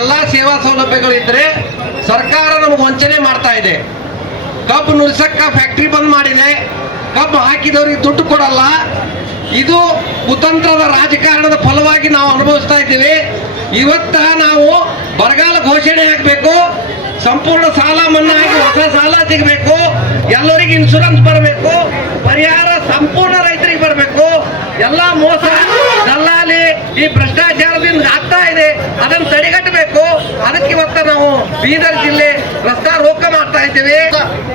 ಎಲ್ಲಾ ಸೇವಾ ಸೌಲಭ್ಯಗಳು ಇದ್ರೆ ಸರ್ಕಾರ ನಮಗೆ ವಂಚನೆ ಮಾಡ್ತಾ ಇದೆ. ಕಬ್ಬು ನುರಿಸಕ್ಕ ಫ್ಯಾಕ್ಟ್ರಿ ಬಂದ್ ಮಾಡಿದೆ, ಕಬ್ಬು ಹಾಕಿದವರಿಗೆ ದುಡ್ಡು ಕೊಡಲ್ಲ. ಇದು ಕುತಂತ್ರದ ರಾಜಕಾರಣದ ಫಲವಾಗಿ ನಾವು ಅನುಭವಿಸ್ತಾ ಇದ್ದೀವಿ. ಇವತ್ತ ನಾವು ಬರಗಾಲ ಘೋಷಣೆ ಆಗಬೇಕು, ಸಂಪೂರ್ಣ ಸಾಲ ಮನ್ನಾ ಆಗಿ ಹೊಸ ಸಾಲ ಸಿಗಬೇಕು, ಎಲ್ಲರಿಗೂ ಇನ್ಶೂರೆನ್ಸ್ ಬರಬೇಕು, ಪರಿಹಾರ ಸಂಪೂರ್ಣ ರೈತರಿಗೆ ಬರಬೇಕು. ಎಲ್ಲ ಮೋಸ ದಲ್ಲಾಳಿ ಈ ಭ್ರಷ್ಟಾಚಾರದಿಂದ ಆಗ್ತಾ ಇದೆ, ಅದನ್ನು ತಡೆಗಟ್ಟಬೇಕು. ಅದಕ್ಕೆ ಇವತ್ತ ನಾವು ಬೀದರ್ ಜಿಲ್ಲೆ ರಸ್ತಾ ರೋಕ ಮಾಡ್ತಾ ಇದ್ದೀವಿ.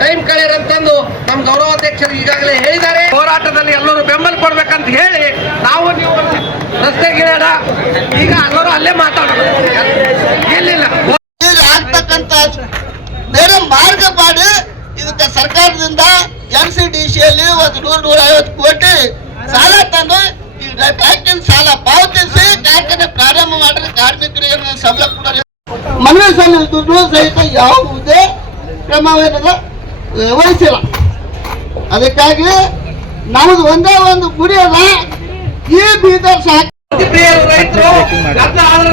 ಟೈಮ್ ಕಳೆಯರಂತಂದು ನಮ್ಮ ಗೌರವಾಧ್ಯಕ್ಷರು ಈಗಾಗಲೇ ಹೇಳಿದ್ದಾರೆ. ಹೋರಾಟದಲ್ಲಿ ಎಲ್ಲರೂ ಬೆಂಬಲ ಕೊಡ್ಬೇಕಂತ ಹೇಳಿ ನಾವು ನೀವು ರಸ್ತೆಗಿಳಿಯೋಣ. ಈಗ ಎಲ್ಲರೂ ಅಲ್ಲೇ ಮಾತಾಡೋದು ಇಲ್ಲಿಲ್ಲ ಆಗ್ತಕ್ಕಂತ ಬೇರೆ ಮಾರ್ಗ ಮಾಡಿ ಇದಕ್ಕೆ ಸರ್ಕಾರದಿಂದ NCDCಯಲ್ಲಿ 100-150 ಕೋಟಿ ಸಾಲ ತಂದು ಈ ಬ್ಯಾಂಕಿನ ಸಾಲ ಪಾವತಿಸಿ ಕಾರ್ಖಾನೆ ಪ್ರಾರಂಭ ಮಾಡಿದ್ರೆ ಕಾರ್ಮಿಕರಿಗೆ ಸಂಬಳ ಕೊಡಲಿ. ಮನವಿ ಸಲ್ಲಿಸಿದ್ರು ಸಹಿತ ಯಾವುದೇ ಕ್ರಮವೇನದ ವಹಿಸಿಲ್ಲ. ಅದಕ್ಕಾಗಿ ನಮ್ಮದು ಒಂದೇ ಒಂದು ಗುರಿ ಅದ, ಈ ಬೀದರ್ ಸಾಕು ರೈತರು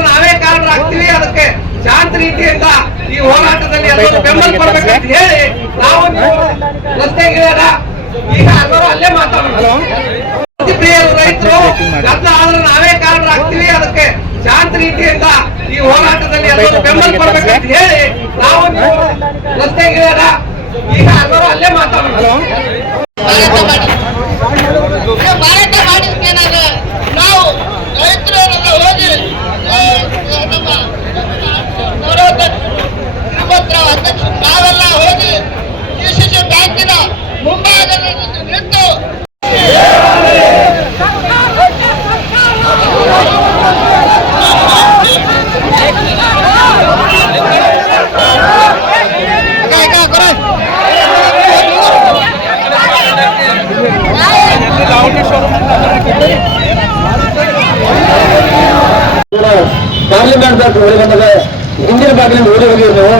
ನಾವೇ ಕಾರಣರಾಗ್ತೀವಿ. ಅದಕ್ಕೆ ಶಾಂತ ರೀತಿಯಿಂದ ಈ ಹೋರಾಟದಲ್ಲಿ ಎಲ್ಲರೂ ಬೆಂಬಲ ಕೊಡ್ಬೇಕಂತ ಹೇಳಿ ನಾವು ರಸ್ತೆಗಿಳಿಯೋಣ. ಈಗ ಎಲ್ಲರೂ ಅಲ್ಲೇ ಮಾತಾಡೋದು. ರೈತರು ನಾವೇ ಕಾರಣರಾಗ್ತೀವಿ. ಅದಕ್ಕೆ ಶಾಂತ ರೀತಿಯಿಂದ ಈ ಹೋರಾಟದಲ್ಲಿ ಎಲ್ಲರೂ ಬೆಂಬಲ ಕೊಡ್ಬೇಕಂತ ಹೇಳಿ ನಾವು ರಸ್ತೆಗಿಳಿಯೋಣ. ಈಗ ಎಲ್ಲರೂ ಅಲ್ಲೇ ಮಾತಾಡೋದು. ಮಾರಾಟ ಮಾಡಿದ್ಕೇನಾದ್ರೆ ನಾವು ರೈತರೆಲ್ಲ ಹೋಗಿ ನಮ್ಮ ತಿರುಪತಿರಾವ್ ಅಧ್ಯಕ್ಷ ನಾವೆಲ್ಲ ಹೋಗಿ DCC ಬ್ಯಾಂಕಿನ ಮುಂಭಾಗದಲ್ಲಿ ನಿಂತು ಪಾರ್ಲಿಮೆಂಟ್ ಓಡಿ ಬಂದಾಗ ಹಿಂದಿನ ಬಾಗಿಲಿಂದ ಓಡಿ ಹೋಗಿ ನೀವು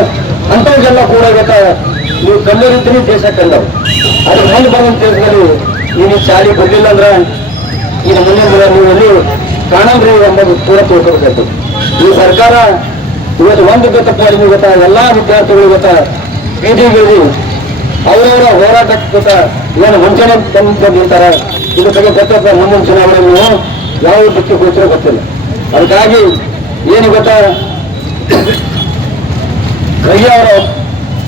ಅಂಥವ್ರಿಗೆಲ್ಲ ಕೂಡ ನೀವು ಕಲ್ಲೂರಿದ್ದೀನಿ ದೇಶ ಕಂಡವು. ಅದ್ರ ಮುಂದೆ ಬಂದ ದೇಶದಲ್ಲಿ ನೀವು ಶಾಲೆ ಕೊಡ್ಲಿಲ್ಲ ಅಂದ್ರೆ ಈಗ ಮುಂದಿನ ದಿನ ನೀವು ಎಲ್ಲಿ ಕಾಣಂದ್ರಿ ಎಂಬುದು ಕೂಡ ತಿಳ್ಕೊಬೇಕಾಯ್ತು. ಈ ಸರ್ಕಾರ ಇವತ್ತು ಒಂದು ಗೊತ್ತಪ್ಪ ನಿಮಗೆ ಗೊತ್ತಾ, ಎಲ್ಲಾ ವಿದ್ಯಾರ್ಥಿಗಳು ಗೊತ್ತಾ ಬೀದಿಗಿಳಿ ಅವರವರ ಹೋರಾಟಕ್ಕೆ ಗೊತ್ತಾ ಏನು ವಂಚನೆ ನಿಲ್ತಾರ. ಇದ್ರ ಬಗ್ಗೆ ಗೊತ್ತಪ್ಪ, ಮುಂದಿನ ಚುನಾವಣೆ ನೀವು ಯಾವ ದಿಕ್ಕಿ ಹೋಗ್ತಿರೋ ಗೊತ್ತಿಲ್ಲ. ಅದಕ್ಕಾಗಿ ಏನು ಗೊತ್ತಾ, ಕೈ ಅವರು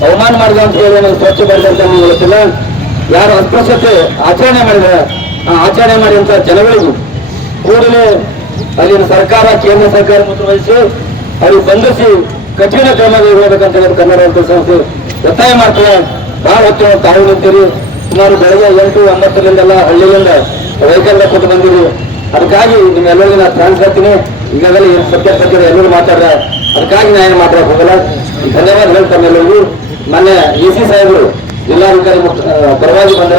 ಅವಮಾನ ಮಾಡಿದ ಅಂತ ಹೇಳಿ ನಾವು ಸ್ವಚ್ಛ ಮಾಡಿದಂತ ನಿಮ್ಗೆ ಗೊತ್ತಿಲ್ಲ. ಯಾರು ಅಸ್ಪೃಶ್ಯತೆ ಆಚರಣೆ ಮಾಡಿದ್ರೆ ಆ ಆಚರಣೆ ಮಾಡಿದಂತ ಜನಗಳಿಗೂ ಕೂಡಲೇ ಅಲ್ಲಿನ ಸರ್ಕಾರ, ಕೇಂದ್ರ ಸರ್ಕಾರ ಮತ್ತು ವಹಿಸಿ ಅವ್ರಿಗೆ ಬಂಧಿಸಿ ಕಠಿಣ ಕ್ರಮ ಕೈಗೊಳ್ಳಬೇಕಂತ ಹೇಳಿ ಕನ್ನಡ ಸಂಸ್ಥೆ ಒತ್ತಾಯ ಮಾಡ್ತಾರೆ. ಬಹಳ ಹೊತ್ತು ತಾವು ನಿಂತೀರಿ. ಸುಮಾರು ಬೆಳಗ್ಗೆ 8-9 ಹಳ್ಳಿಯಿಂದ ವೆಹಿಕಲ್ ಕೊಟ್ಟು ಬಂದಿರಿ. ಅದಕ್ಕಾಗಿ ನಿಮ್ಮೆಲ್ಲರಿಗೂ ನಾನು ಥ್ಯಾಂಕ್ಸ್ ಹೇಳ್ತೀನಿ. ಈಗಾಗಲೇ ಸತ್ಯ ಎಲ್ಲರೂ ಮಾತಾಡ್ರೆ ಅದಕ್ಕಾಗಿ ನಾ ಏನು ಮಾತಾಡಕ್ ಹೋಗಲ್ಲ. ಧನ್ಯವಾದ ಹೇಳ್ತಾನೆ ಎಲ್ಲರಿಗೂ. ಮೊನ್ನೆ EC ಸಾಹೇಬರು ಜಿಲ್ಲಾಧಿಕಾರಿ ಪರವಾಗಿ ಬಂದ್ರೆ